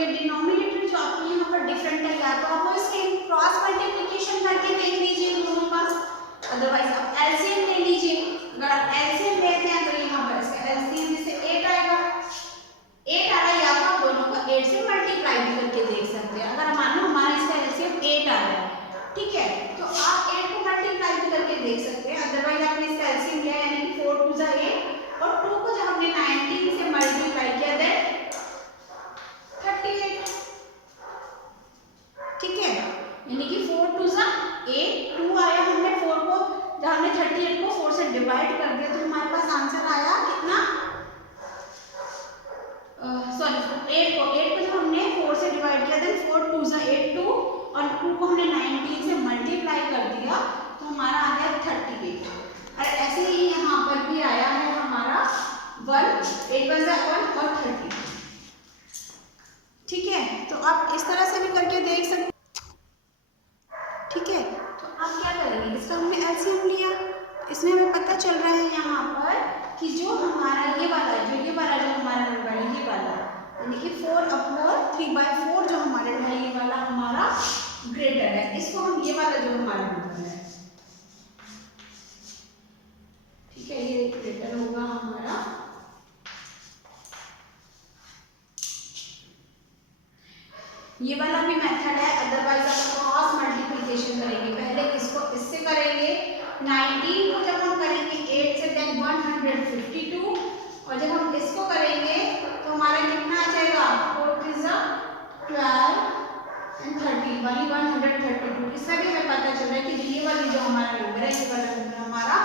ये डिनोमिनेटर जो आपको यहाँ पर डिफरेंट है, या तो आप इसके क्रॉस मल्टीप्लिकेशन करके देख लीजिए दोनों का, अदरवाइज आप एलसीएम ले लीजिए। अगर आप एलसीएम लेते हैं तो यहाँ पर इसका एलसीएम जैसे 8 आएगा, 8 आ रहा है, या तो आप दोनों का 8 से मल्टीप्लाई भी करके देख सकते हैं। अगर मान लो हमारा इसका एलसीएम 8 आ रहा है, ठीक है, तो आप 8 को मल्टीप्लाई भी करके देख सकते हैं। अदरवाइज आपने इसका एलसीएम लिया यानी कि 4 2 जा 8 और 2 को जब हमने 19 से मल्टीप्लाई किया देन 38, ठीक है, यानी कि 4 2 जा 8, 2 आया, हमने 4 को जब हमने 38 को 4 से डिवाइड कर दिया तो हमारे पास आंसर आया कितना, सॉरी 8 को जब हमने 4 से डिवाइड किया देन 4 2 जा 8 2 और 2 को हमने 19 से मल्टीप्लाई कर दिया तो हमारा आ गया 38। और ऐसे ही यहाँ पर भी आया है हमारा 1, 8 1 जा 1 और 30, ठीक है। तो आप इस तरह से भी करके देख सकते, ठीक है। तो आप क्या करेंगे, इसका हमने एलसीएम लिया, इसमें हमें पता चल रहा है यहाँ पर कि जो हमारा ये वाला जो हमारा नंबर है ये वाला, यानी कि 4/3/4 जो हमारा है ये वाला हमारा ग्रेटर है, इसको हम ये वाला जो हमारा नंबर है, ठीक है, ये ग्रेटर होगा हमारा, ये वाला भी मेथड है। अदरवाइज आप क्रॉस मल्टीप्लिकेशन करेंगे, पहले इसको इससे करेंगे, 19 को जब हम करेंगे 8 से देन 152 और जब हम इसको करेंगे तो हमारा कितना आ जाएगा 4 3 जा 12 एंड 30 वाली 132। इससे भी हमें पता चल रहा है कि ये वाली जो हमारा नंबर है, ये वाला नंबर हमारा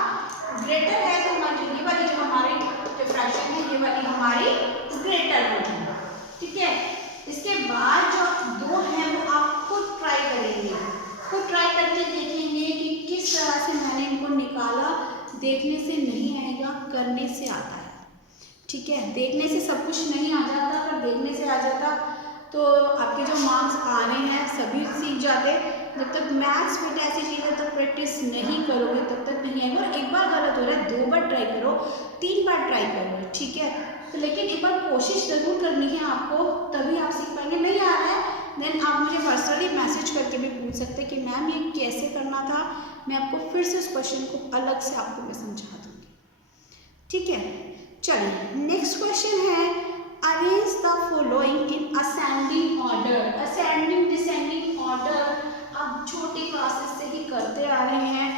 ग्रेटर है, तो हमारी ये वाली जो हमारी जो फ्रैक्शन है ये वाली हमारी ग्रेटर होगी, ठीक है। इसके बाद जो दो हैं वो आप खुद ट्राई करेंगे, खुद ट्राई करके देखेंगे कि किस तरह से मैंने इनको निकाला। देखने से नहीं आएगा, करने से आता है, ठीक है। देखने से सब कुछ नहीं आ जाता, अगर देखने से आ जाता तो आपके जो मार्क्स आ रहे हैं सभी सीख जाते। जब तक मैथ्स फिट ऐसी चीज़ है तो प्रैक्टिस नहीं करोगे तब तक नहीं आएगा। और एक बार गलत हो रहा है 2 बार ट्राई करो, 3 बार ट्राई करो, ठीक है। तो लेकिन एक बार कोशिश ज़रूर करनी है आपको, तभी आप सीख पाएंगे। नहीं आ रहा है देन आप मुझे पर्सनली मैसेज करके भी पूछ सकते हैं कि मैम ये कैसे करना था, मैं आपको फिर से उस क्वेश्चन को अलग से आपको मैं समझा दूँगी, ठीक है। चलिए नेक्स्ट क्वेश्चन है, arrange the following in ascending order. Ascending descending order आप छोटी क्लासेस से ही करते आ रहे हैं,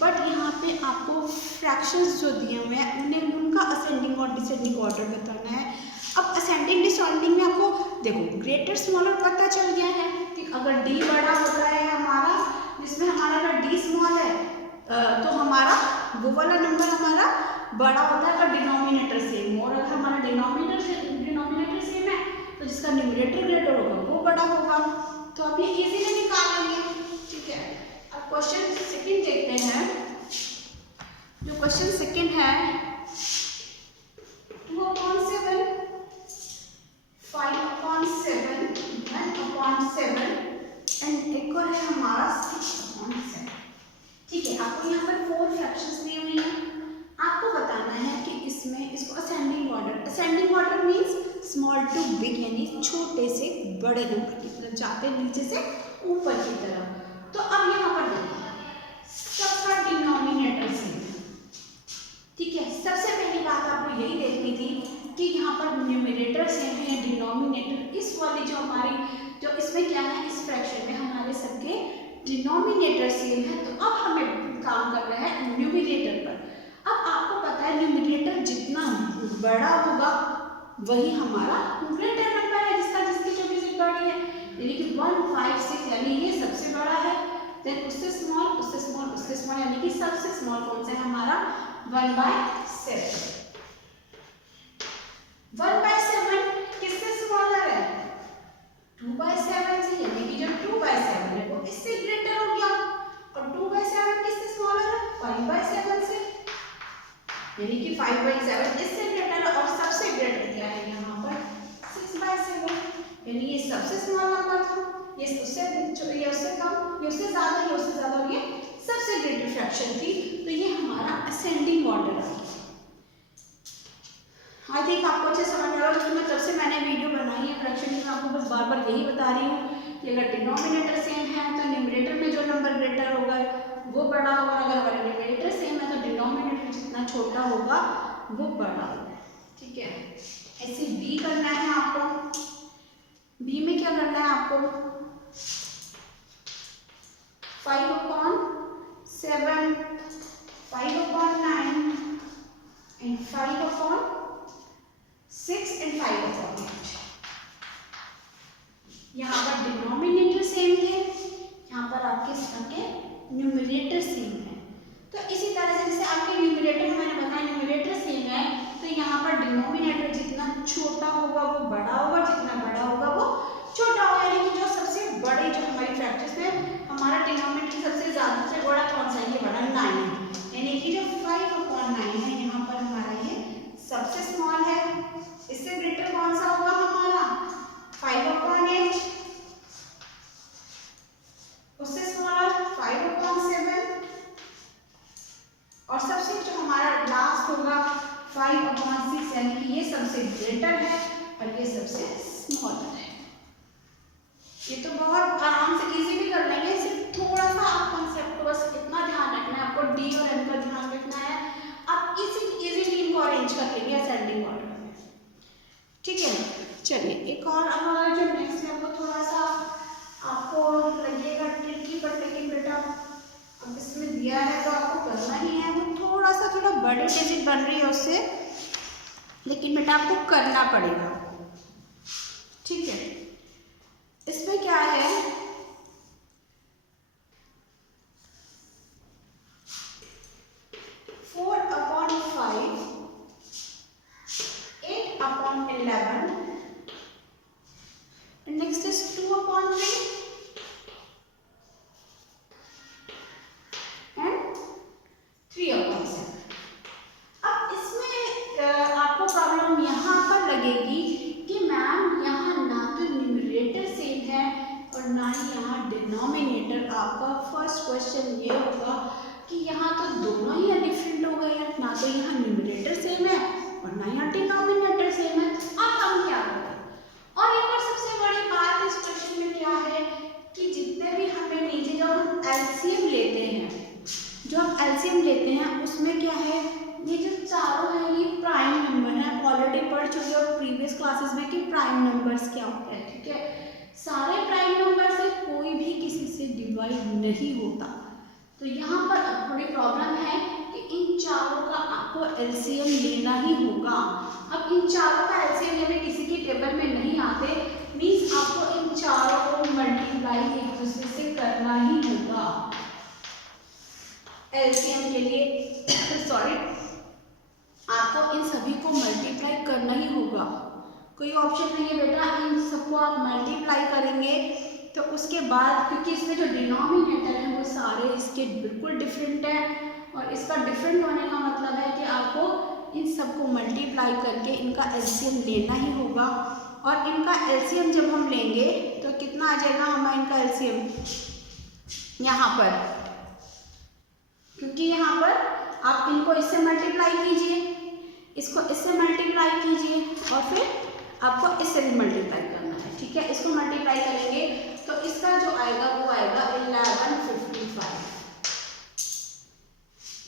बट यहाँ पे आपको फ्रैक्शंस जो दिए हुए हैं उन्हें उनका असेंडिंग और डिसेंडिंग ऑर्डर बताना है। अब असेंडिंग डिसेंडिंग में आपको देखो ग्रेटर स्मॉलर पता चल गया है कि अगर डी बड़ा होता है हमारा, जिसमें हमारा अगर डी स्मॉल है तो हमारा वो वाला नंबर हमारा बड़ा होता है अगर डिनोमिनेटर सेम, और अगर हमारा डिनोमिनेटर सेम है तो जिसका न्यूमरेटर ग्रेटर होगा वो बड़ा होगा। तो आप ये इजीली निकाल लेंगे, ठीक है। अब क्वेश्चन सेकंड देखते हैं। जो क्वेश्चन सेकंड है 2/7 5/7 1/7 एंड एक और है हमारा 6/7, ठीक है। आपको यहाँ पर 4 फ्रैक्शंस दी हुई हैं, आपको बताना है कि इसमें इसको ascending order means small to big, यानी छोटे से बड़े नंबर की तरफ जाते नीचे से ऊपर की तरफ। तो अब यहाँ पर देखिए सबका डिनोमिनेटर सेम, ठीक है। सबसे पहली बात आपको यही देखनी थी कि यहाँ पर न्यूमरेटर सेम है, डिनोमिनेटर इस वाली जो हमारी जो इसमें क्या है, इस फ्रैक्शन में हमारे सबके डिनोमिनेटर सेम है। तो अब हमें काम करना है न्यूमरेटर पर। अब आपको पता है न्यूमरेटर जितना बड़ा होगा वही हमारा ग्रेटर नंबर है, जिसकी छोटी सी बड़ी है, यानी कि 1 5 6 यानी ये सबसे बड़ा है, देन उससे स्मॉल उससे स्मॉल उससे स्मॉल, यानी कि सबसे स्मॉल कौन सा है हमारा 1/7। 1/7 किससे स्मॉलर है 2/7 से, यानी कि जो 2/7 है वो इससे ग्रेटर हो गया, और 2/7 किससे स्मॉलर है 5/7 से, यानी कि 5/7 इससे ग्रेटर है। और सबसे ग्रेटर क्या है यहाँ पर 6/7, यानी ये सबसे स्मॉल नंबर था, ये उससे कम, ये उससे ज़्यादा, और ये सबसे ग्रेटर फ्रैक्शन थी। तो ये हमारा असेंडिंग ऑर्डर है। आई थिंक आपको अच्छे समझ आ रहा है, क्योंकि मैं जब से मैंने वीडियो बनाई है फ्रैक्शन की मैं आपको बस बार बार यही बता रही हूँ कि अगर डिनोमिनेटर सेम है तो न्यूमरेटर में जो नंबर ग्रेटर होगा वो बड़ा होगा, अगर हमारा न्यूमरेटर सेम है तो डिनोमिनेटर जितना छोटा होगा वो बड़ा होगा। ठीक है, ऐसे बी करना है आपको। बी में क्या करना है आपको, 5/7, 5/9 and 5/6 and 5/8। यहाँ पर डिनोमिनेटर सेम थे, यहाँ पर आपके सबके न्यूमरेटर सेम है। तो इसी तरह से जैसे आपके न्यूमरेटर मैंने बताया न्यूमरेटर सेम है तो यहाँ पर डिनोमिनेटर जितना छोटा होगा वो बड़ा होगा, जितना बड़ा होगा वो छोटा होगा। यानी कि जो सबसे बड़े जो हमारी फ्रैक्चर्स में हमारा डिनोमिनेटर सबसे ज्यादा से बड़ा कौन सा, ये बड़ा 9, यानी कि जो 5/9 है यहाँ पर हमारा ये सबसे स्मॉल है। इससे ग्रेटर कौन सा होगा हमारा 5/8, उससे स्मॉलर 5/7 और सबसे जो हमारा लास्ट होगा 5/6, यानी कि ये सबसे ग्रेटर है और ये सबसे स्मॉलर है। ये तो बहुत आराम से इजीली कर लेंगे, सिर्फ थोड़ा सा आप कॉन्सेप्ट को बस इतना ध्यान रखना है, आपको डी और एन का ध्यान रखना है। आप इजीली इनको अरेंज कर लेंगे असेंडिंग ऑर्डर में। ठीक है, चलिए एक और हमारा जो नेक्स्ट है वो थोड़ा सा आपको लगेगा ट्रिकी, बट लेकिन बेटा अब इसमें दिया है तो आपको करना ही है। वो थोड़ा बड़ी डिजिट बन रही है उससे, लेकिन बेटा आपको करना पड़ेगा। ठीक है, इसमें क्या है, four upon 5, 8/11, next is 2/3 and 3/7। अब इसमें आपको प्रॉब्लम यहाँ पर लगेगी कि मैम यहाँ ना तो न्यूमरेटर सेम है और ना ही यहाँ डिनोमिनेटर। आपका फर्स्ट क्वेश्चन ये होगा कि यहाँ तो दोनों ही डिफरेंट हो गए हैं, ना तो यहाँ न्यूमरेटर सेम है और ना यहाँ डिनोमिनेटर सेम है। अब हम क्या करें? और एक और सबसे बड़ी बात इस क्वेश्चन में क्या है कि जितने भी हमें नीचे जो हम एलसीएम लेते हैं उसमें क्या है, ये जो चारों है ये प्राइम नंबर है। ऑलरेडी पढ़ चुके हो प्रीवियस क्लासेस में कि प्राइम नंबर्स क्या होते हैं। ठीक है, सारे प्राइम नंबर से कोई भी किसी से डिवाइड नहीं होता। तो यहाँ पर थोड़ी प्रॉब्लम है कि इन चारों का आपको एलसीएम लेना ही होगा। अब इन चारों का एलसीएम लेने किसी की टेबल में नहीं आते, मीन्स आपको इन चारों को मल्टीप्लाई एक दूसरे से करना ही होगा एलसीएम के लिए। सॉरी, आपको इन सभी को मल्टीप्लाई करना ही होगा, कोई ऑप्शन नहीं है बेटा। इन सबको आप मल्टीप्लाई करेंगे तो उसके बाद, क्योंकि इसमें जो डिनोमिनेटर है वो सारे इसके बिल्कुल डिफरेंट है और इसका डिफरेंट होने का मतलब है कि आपको इन सबको मल्टीप्लाई करके इनका एलसीएम लेना ही होगा। और इनका एलसीएम जब हम लेंगे तो कितना आ जाएगा हमारा इनका एलसीएम यहाँ पर, क्योंकि यहाँ पर आप इनको इससे मल्टीप्लाई कीजिए, इसको इससे मल्टीप्लाई कीजिए और फिर आपको इससे भी मल्टीप्लाई करना है। ठीक है, इसको मल्टीप्लाई करेंगे तो इसका जो आएगा वो आएगा 1155।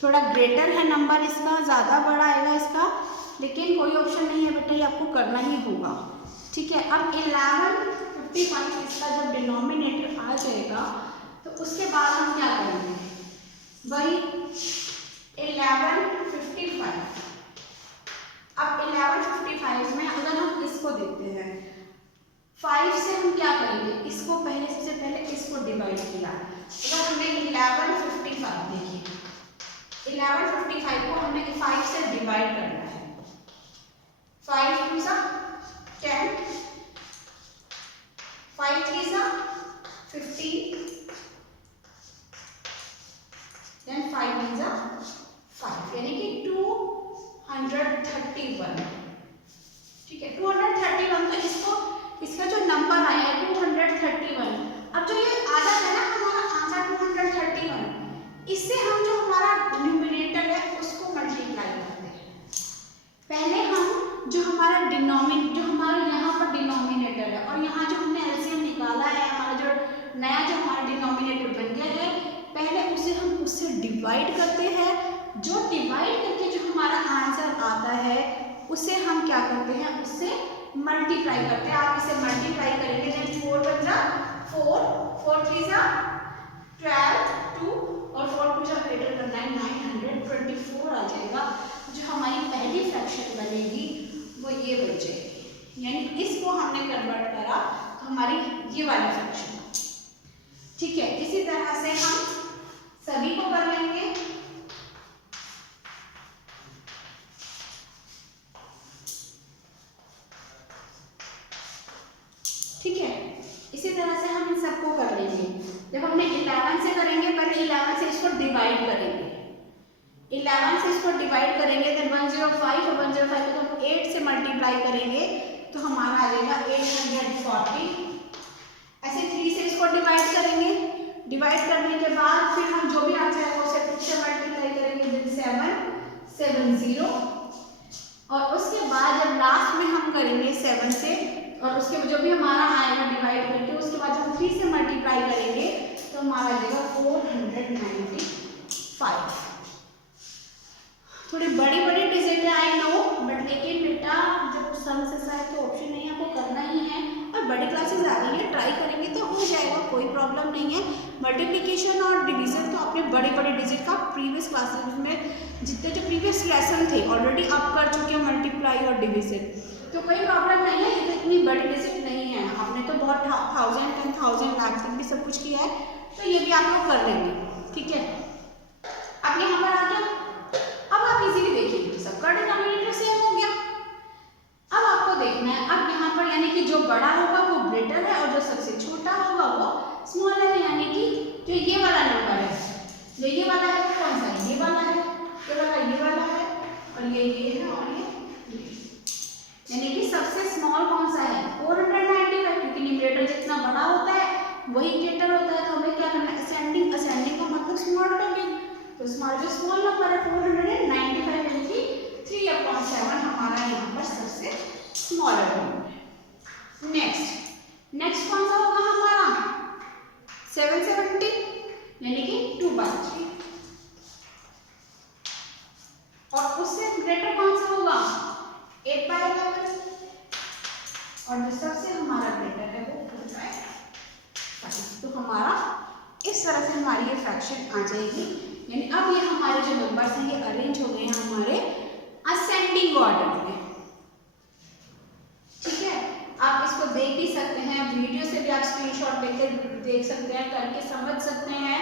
थोड़ा ग्रेटर है नंबर इसका, ज़्यादा बड़ा आएगा इसका, लेकिन कोई ऑप्शन नहीं है बेटा, ये आपको करना ही होगा। ठीक है, अब 1155 इसका जब डिनोमिनेटर आ जाएगा तो उसके बाद हम क्या करेंगे, वही 1155। अब 1155 में अगर हम इसको देखते हैं 5 से हम क्या करेंगे, इसको पहले सबसे पहले इसको डिवाइड किया। अगर हमने 1155 देखिए, 1155 को हमने 5 से डिवाइड करना है। 5 2 सा 10, 5 3 सा 15, then 5 9 सा 5, यानी कि 231। ठीक है, 231। तो इसको इसका जो नंबर आया है 231। अब जो ये आ जाता है ना हमारा आंसर 231, इससे हम जो हमारा न्यूमरेटर है उसको मल्टीप्लाई करते हैं। पहले हम जो हमारा डिनोमिनेटर क्या करते हैं, उससे मल्टीप्लाई करते हैं। आप इसे मल्टीप्लाई करेंगे, देन 4 बन जा 4, 4 3 जा 12, 2 और 4 2 जा ग्रेटर करना है 924 आ जाएगा। जो हमारी पहली फ्रैक्शन बनेगी वो ये बन जाएगी, यानी इसको हमने कन्वर्ट करा तो हमारी ये वाली फ्रैक्शन। ठीक है, इसी तरह से हम सभी को कर लेंगे। ठीक है, इसी तरह से हम इन सबको कर लेंगे। जब हमने 11 से करेंगे, पहले 11 से इसको डिवाइड करेंगे, 11 से इसको डिवाइड करेंगे, देन 105 और 105 को हम 8 से मल्टीप्लाई करेंगे तो हमारा आ जाएगा 840। ऐसे 3 से इसको डिवाइड करेंगे, डिवाइड करने के बाद फिर हम जो भी आंसर है उसे 2 से मल्टीप्लाई करेंगे, देन 770 और उसके बाद जब लास्ट में हम करेंगे 7 से और उसके जो भी हमारा आएगा डिवाइड करके, उसके बाद जब 3 से मल्टीप्लाई करेंगे तो हमारा आ जाएगा 495। थोड़ी बड़ी बड़ी डिजिट है आई नो, बट लेकिन बेटा जब सम से साइड तो ऑप्शन नहीं है, आपको करना ही है। और बड़ी क्लासेस आ रही है, ट्राई करेंगे तो हो जाएगा, कोई प्रॉब्लम नहीं है। मल्टीप्लिकेशन और डिवीजन तो आपने बड़े बड़े डिजिट का प्रीवियस क्लासेस में जितने जो प्रीवियस लेसन थे ऑलरेडी आप कर चुके हैं, मल्टीप्लाई और डिवीजन, तो कोई प्रॉब्लम नहीं है। ये तो इतनी बड़ी डिजिट नहीं है, आपने तो बहुत 1000, 10,000 लाख तक भी सब कुछ किया है, तो ये भी आप लोग कर लेंगे। ठीक है, अब यहाँ पर आ गया। अब आप इजीली देखिए, सबका डिनोमिनेटर सेम हो गया। अब आपको देखना है, अब यहाँ पर यानी कि जो बड़ा होगा वो ग्रेटर है और जो सबसे छोटा होगा वो स्मॉलर है, यानी कि जो ये वाला नंबर है, जो ये वाला है वो कौन सा है, ये वाला है, ये वाला है और ये है और ये, यानी कि सबसे स्मॉल कौन सा है 495, क्योंकि न्यूमरेटर जितना बड़ा होता है वही ग्रेटर होता है। तो हमें क्या करना है, असेंडिंग, असेंडिंग का मतलब स्मॉल कर, तो स्मॉल जो स्मॉल नंबर है 495 यानी कि 3/7 हमारा यहाँ पर सबसे स्मॉलर नंबर है। नेक्स्ट कौन सा होगा हमारा 770 यानी कि 2/3 और उससे ग्रेटर कौन सा होगा 8/11 और जो सबसे हमारा ग्रेटर है वो 4/5। तो हमारा इस तरह से हमारी ये फ्रैक्शन आ जाएगी, यानी अब ये हमारे जो नंबर्स हैं ये अरेंज हो गए हैं हमारे असेंडिंग ऑर्डर में। ठीक है, आप इसको देख भी सकते हैं, वीडियो से भी आप स्क्रीनशॉट लेकर देख सकते हैं, करके समझ सकते हैं।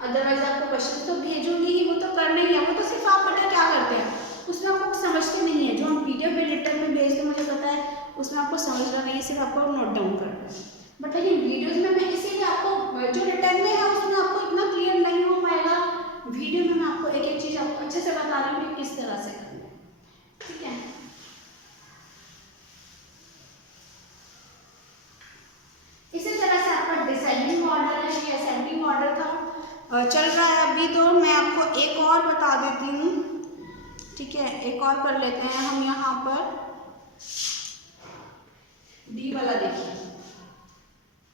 अदरवाइज आपको क्वेश्चन तो भेजूंगी ही, वो तो करना ही है, वो तो सिर्फ आप बेटा क्या करते हैं उसमें आपको समझते नहीं है। जो हम पीडीएफ में रिटर्न में भेजते हैं मुझे पता है उसमें आपको समझना नहीं है, सिर्फ आपको नोट डाउन करना है। बट लेकिन वीडियोज में मैं इसीलिए आपको जो रिटर्न में है उसमें आपको इतना क्लियर नहीं हो पाएगा, वीडियो में मैं आपको एक एक चीज आपको अच्छे से बता रही हूँ कि किस तरह से करना है। ठीक है, इसी तरह से आपका डिसेंडिंग ऑर्डर है, ये असेंडिंग ऑर्डर था चल रहा है अभी। तो मैं आपको एक और बता देती हूँ। ठीक है, एक और कर लेते हैं हम। यहाँ पर डी वाला देखिए,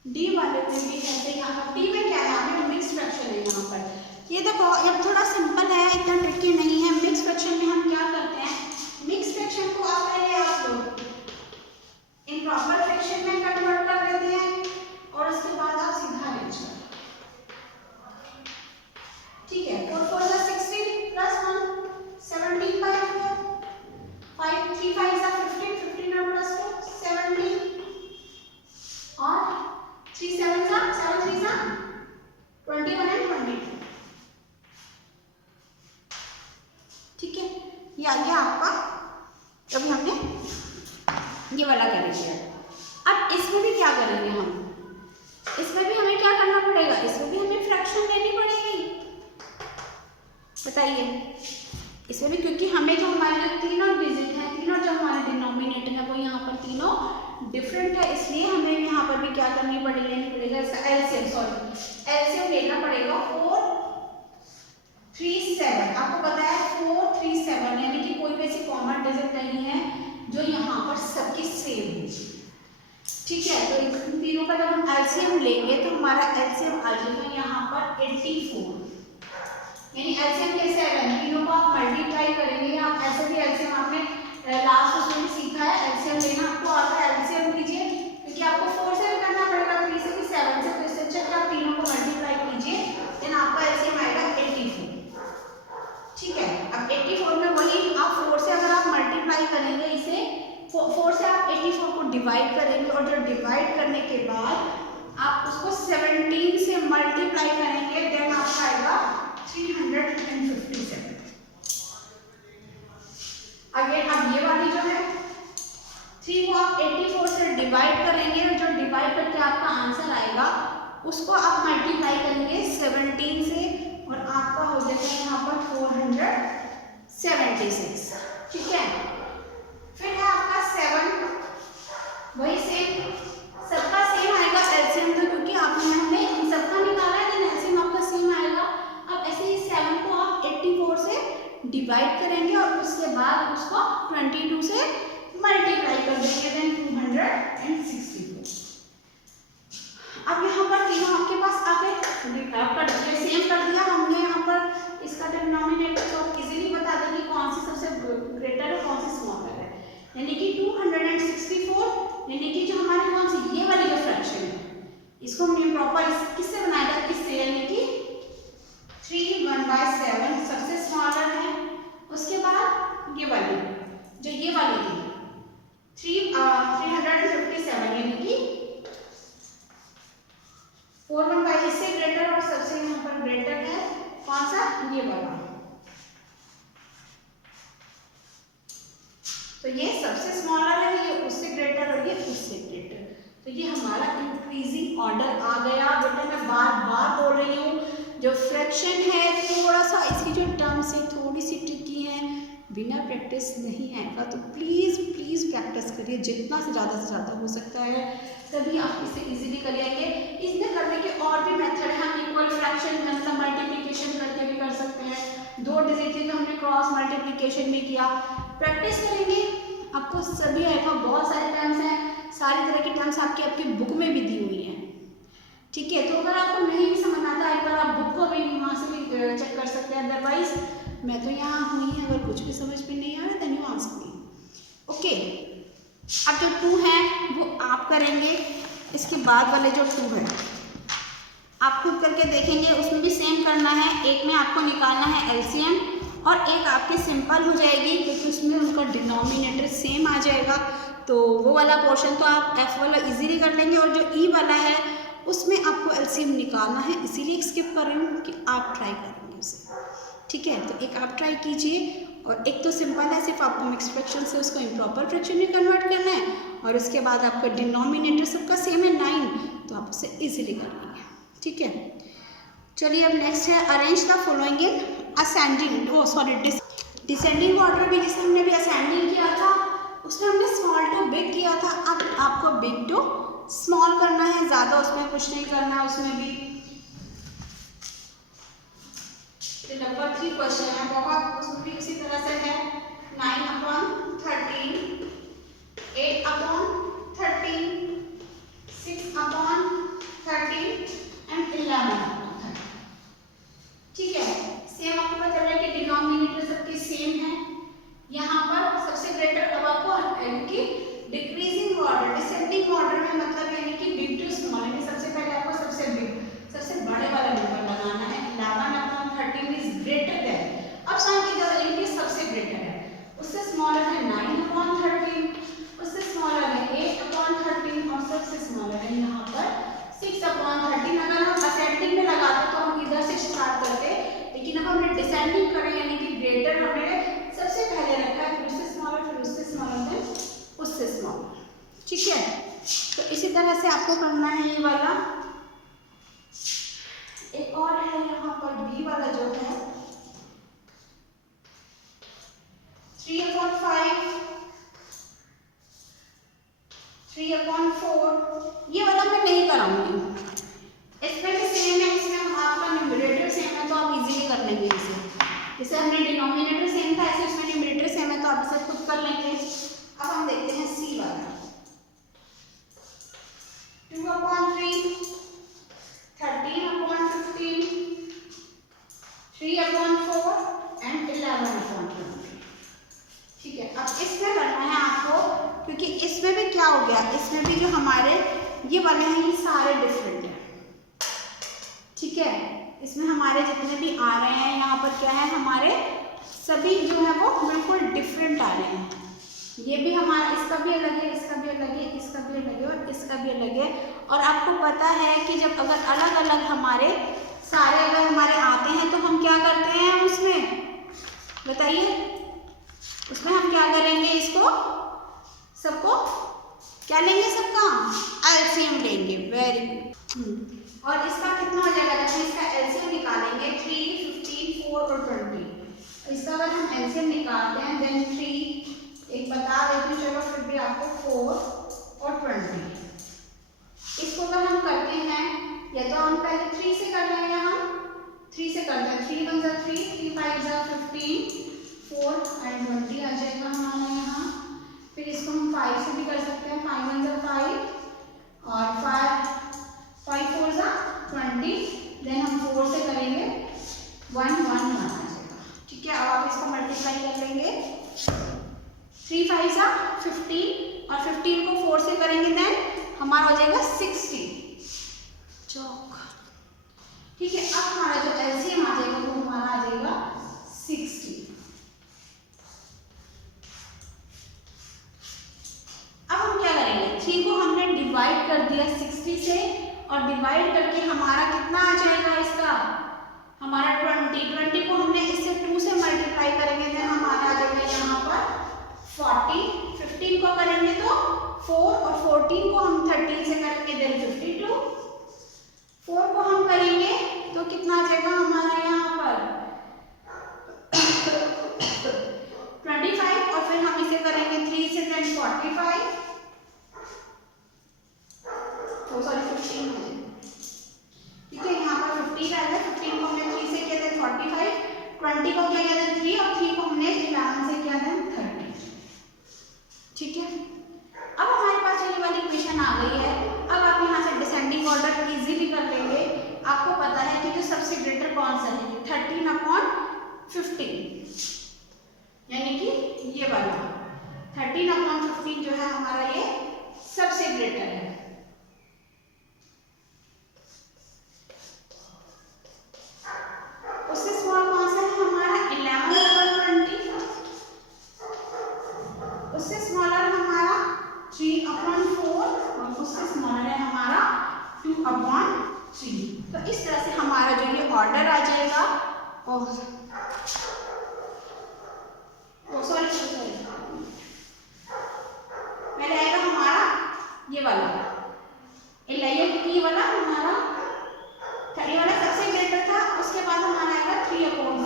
डी वाले में भी ऐसे, यहाँ पर डी में क्या है, यहाँ पे मिक्स फ्रैक्शन है। यहाँ पर ये देखो, अब थोड़ा सिंपल है, इतना ट्रिकी नहीं है। मिक्स फ्रैक्शन में हम क्या करते हैं, मिक्स फ्रैक्शन को आप पहले आप लोग इम्प्रॉपर फ्रैक्शन में कन्वर्ट कर लेते हैं और उसके बाद आप सीधा रेंज कर। ठीक है, 4 4 60 प्लस 1 17/4, 5 3 5 15 15 प्लस 2 17 और 3 7 7 3 21 and 22। ठीक है, ये आ गया आपका। अभी हमने ये वाला कर लिया, अब इसमें भी क्या करेंगे हम, इसमें भी हमें क्या करना पड़ेगा, इसमें भी हमें फ्रैक्शन लेनी पड़ेगी। बताइए, इसमें भी क्योंकि हमें जो हमारे जो तीनों डिजिट हैं, तीनों जो हमारे डिनोमिनेटर है वो यहाँ पर तीनों डिफरेंट है, इसलिए हमें यहाँ पर भी क्या करनी पड़ेगी, एलसीएम, सॉरी एलसीएम लेना पड़ेगा 4 3 7। आपको पता है 4 3 7 यानी कि कोई भी ऐसी कॉमन डिजिट नहीं है जो यहाँ पर सबकी सेम है। ठीक है, तो इन तीनों का जब हम एलसीएम लेंगे तो हमारा एलसीएम आ जाएगा यहाँ पर 84, यानी एलसीएम कैसे आएगा, तीनों को आप मल्टीप्लाई करेंगे, आप ऐसे भी एलसीएम आपने लास्ट उसमें भी सीखा है एलसीएम लेना आपको आता है, एलसीएम कीजिए क्योंकि आपको 4 से भी करना पड़ेगा, 3 से भी 7 से, तो इससे अच्छा कि आप तीनों को मल्टीप्लाई कीजिए, देन आपका एलसीएम आएगा 84। ठीक है, अब 84 में वही आप 4 से अगर आप मल्टीप्लाई करेंगे इसे, 4 से आप 84 को डिवाइड करेंगे और जो डिवाइड करने के बाद आप उसको 17 से मल्टीप्लाई करेंगे, देन आपका आएगा 357। अगेन अब ये वाली जो है 3 को आप 84 से डिवाइड करेंगे और जो डिवाइड करके आपका आंसर आएगा उसको आप मल्टीप्लाई करेंगे 17 से और आपका हो जाएगा यहाँ पर 476। ठीक है, फिर है आपका 7, वही सेम सबका सेम आएगा एलसीएम, तो क्योंकि आपने हमने इन सबका निकाला है देन एलसीएम आपका सेम आएगा। अब ऐसे ही 7 को आप 84 से डिवाइड करेंगे और उसके बाद उसको 22 से मल्टीप्लाई कर देंगे, देन 264। अब यहाँ पर तीनों आपके पास आ गए, सेम कर दिया हमने यहाँ पर इसका डिनोमिनेटर, तो इजीली बता देंगे कौन सी सबसे ग्रेटर है कौन सी स्मॉलर है, यानी कि 264, यानी कि जो हमारी कौन सी ये वाली जो फ्रैक्शन है इसको हमने प्रॉपर किससे बनाया था, इससे, यानी कि 3/1/7 सबसे स्मॉलर है। उसके बाद ये वाली जो ये वाली थी 357, यानी कि 4/1 इससे ग्रेटर और सबसे यहाँ पर ग्रेटर है कौन सा, ये वाला, तो ये सबसे स्मॉलर है, ये उससे ग्रेटर और ये उससे ग्रेटर, तो ये हमारा इंक्रीजिंग ऑर्डर आ गया। बेटा मैं बार बार बोल रही हूँ, जो फ्रैक्शन है थोड़ा सा इसकी जो टर्म्स है थोड़ी सी ट्रिकी है, बिना प्रैक्टिस नहीं आएगा, तो प्लीज़ प्लीज़ प्रैक्टिस करिए जितना से ज़्यादा हो सकता है, तभी आप इसे इजीली कर लेंगे। इसमें करने के और भी मेथड हैं, हम इक्वल फ्रैक्शन मतलब मल्टीप्लिकेशन करके भी कर सकते हैं, 2 डिजिट में हमने क्रॉस मल्टीप्लिकेशन भी किया, प्रैक्टिस करेंगे आपको सभी आएगा। बहुत सारे टर्म्स हैं, सारी तरह की टर्म्स आपकी बुक में भी दी हुई हैं। ठीक है, तो अगर आपको नहीं भी समझ आता एक बार आप बुक को भी वहाँ से भी चेक कर सकते हैं, अदरवाइज मैं तो यहाँ हुई है, अगर कुछ भी समझ में नहीं आ रहा then you ask me. Okay, अब जो 2 है वो आप करेंगे, इसके बाद वाले जो 2 है आप खुद करके देखेंगे, उसमें भी सेम करना है, एक में आपको निकालना है एलसीएम और एक आपकी सिंपल हो जाएगी क्योंकि उसमें उनका डिनोमिनेटर सेम आ जाएगा, तो वो वाला पोर्शन तो आप एफ वाला इजीली कर लेंगे, और जो ई वाला है उसमें आपको एलसीएम निकालना है, इसीलिए स्किप कर रही हूँ कि आप ट्राई करेंगे उसे। ठीक है, तो एक आप ट्राई कीजिए और एक तो सिंपल है, सिर्फ आपको मिक्स फ्रैक्शन से उसको इम्प्रॉपर फ्रैक्शन में कन्वर्ट करना है, और उसके बाद आपका डिनोमिनेटर सबका सेम है 9, तो आप उसे इजीली कर लेंगे। ठीक है, चलिए अब नेक्स्ट है arrange the following in ascending descending order भी, जिसमें हमने भी असेंडिंग किया था उसमें हमने स्मॉल टू बिग किया था, अब आपको बिग टू स्मॉल करना है, ज़्यादा उसमें कुछ नहीं करना है। उसमें भी नंबर 3 क्वेश्चन है, बहुत उसमें भी उसी तरह से है, 9/13, 8/13, 6/13 एंड 11/13। ठीक है, सेम आपको पता चल रहा है कि डिनोमिनेटर सबके सेम है, यहाँ पर सबसे ग्रेटर अब आपको कि डिक्रीजिंग ऑर्डर डिसेंडिंग ऑर्डर में मतलब यानी कि बिग टू स्मॉल, यानी सबसे पहले आपको सबसे बड़े वाला नंबर लगाना है, 11/13 इज ग्रेटर देन, अब साइन की जगह यानी कि सबसे ग्रेटर है, उससे स्मॉलर है 9/13, उससे स्मॉलर है 8/13 और सबसे स्मॉलर है यहाँ पर 6/13। अगर हम असेंडिंग में लगाते तो हम इधर से स्टार्ट करते, लेकिन अब हमने डिसेंडिंग करें यानी कि ग्रेटर हमने सबसे पहले रखा है, फिर उससे स्मॉलर, फिर उससे स्मॉलर, फिर उससे स्मॉलर। ठीक है, तो इसी तरह से आपको करना है ये वाला। एक और है यहाँ पर बी वाला जो है 3/5, 3/4, ये वाला मैं नहीं कराऊंगी, इसमें भी सेम है, इसमें आपका न्यूमरेटर सेम है तो आप इजीली कर लेंगे इसे, जैसे हमने डिनोमिनेटर सेम था ऐसे इसमें न्यूमरेटर सेम है तो आप इसे खुद कर लेंगे। अब हम देखते हैं सी वाला 2/3, 13/15, 3/4 एंड 11/20। ठीक है, अब इसमें इसमें भी जो हमारे ये वाले हैं ये सारे डिफरेंट हैं, ठीक है। इसमें हमारे जितने भी आ रहे हैं यहाँ पर क्या है, हमारे सभी जो है वो बिल्कुल डिफरेंट आ रहे हैं। ये भी हमारा, इसका भी अलग है, इसका भी अलग है, इसका भी अलग है और इसका भी अलग है। और आपको पता है कि जब अगर अलग अलग हमारे सारे अगर हमारे आते हैं तो हम क्या करते हैं उसमें, बताइए, उसमें हम क्या करेंगे, इसको सबको क्या लेंगे, सबका एलसीएम लेंगे। Very good. और इसका कितना हो जाएगा, जब इसका एलसीएम निकालेंगे 3, 15, 4 और 20। इसका अगर हम एलसीएम निकालते हैं देन 3, एक बता देती हूँ, चलो फिर भी आपको 4 और 20। इसको अगर हम करते हैं, या तो हम पहले 3 से कर लेंगे, हम 3 से करते हैं, 3 1 3, 3 5 15, 4 and 20 आ जाएगा हमारे यहाँ। फिर इसको हम 5 से भी कर सकते हैं, 5 1 5 और 5 4 20। देन हम 4 से करेंगे 1 1 1 आ जाएगा, ठीक है। अब आप इसको मल्टीप्लाई कर लेंगे, 3 5 15 और 15 को 4 से करेंगे देन हमारा हो जाएगा 60 चौक, ठीक है। अब हमारा जो एलसीएम आ जाएगा वो हमारा आ जाएगा 60। अब हम क्या करेंगे, 3 को हमने डिवाइड कर दिया 60 से और डिवाइड करके हमारा कितना आ जाएगा, इसका हमारा 20 को हमने इससे 2 से मल्टीप्लाई करेंगे देन हमारा आ जाएगा यहाँ पर 40। 15 को करेंगे तो 4 और 14 को हम 13 से करेंगे देन 52। 4 को हम करेंगे तो कितना आ जाएगा हमारा यहाँ पर 25 और फिर हम इसे करेंगे 3 से देन 45, तो सॉरी 15 हो जाएगा, ठीक है। यहाँ पर 15 आ गया, 15 को हमने 3 से किया देन 45, 20 को क्या किया देन 3 और 3 को हमने 11 से किया देन 30, ठीक है। अब हमारे पास ये वाली इक्वेशन आ गई है। अब आप यहाँ से डिसेंडिंग ऑर्डर इजीली कर लेंगे। आपको पता है कि जो सबसे ग्रेटर कौन सा है, 13/15, यानी कि ये वाला 13/15 जो है हमारा ये सबसे ग्रेटर है। उससे स्मॉल कौन सा है हमारा 11/20, उससे स्मॉलर हमारा 3/4 और उससे स्मॉलर है हमारा 2/3। तो इस तरह से हमारा जो ये ऑर्डर आ जाएगा, और सॉरी पहले आएगा हमारा ये वाला 11, ये वाला हमारा 30 वाला सबसे ग्रेटर था। उसके बाद हमारा आएगा 3/4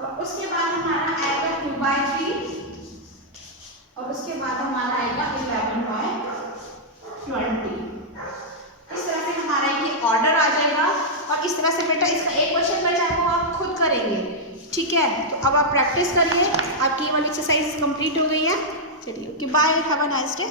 और उसके बाद हमारा आएगा 2/3 और उसके बाद हमारा आएगा 11/20। इस तरह से हमारा ये ऑर्डर आ जाएगा। और इस तरह से बेटा इसका एक क्वेश्चन बचा है वो आप खुद करेंगे, ठीक है। तो अब आप प्रैक्टिस करिए, आपकी ये वाली एक्सरसाइज कंप्लीट हो गई है। चलिए, okay, bye, have a nice day.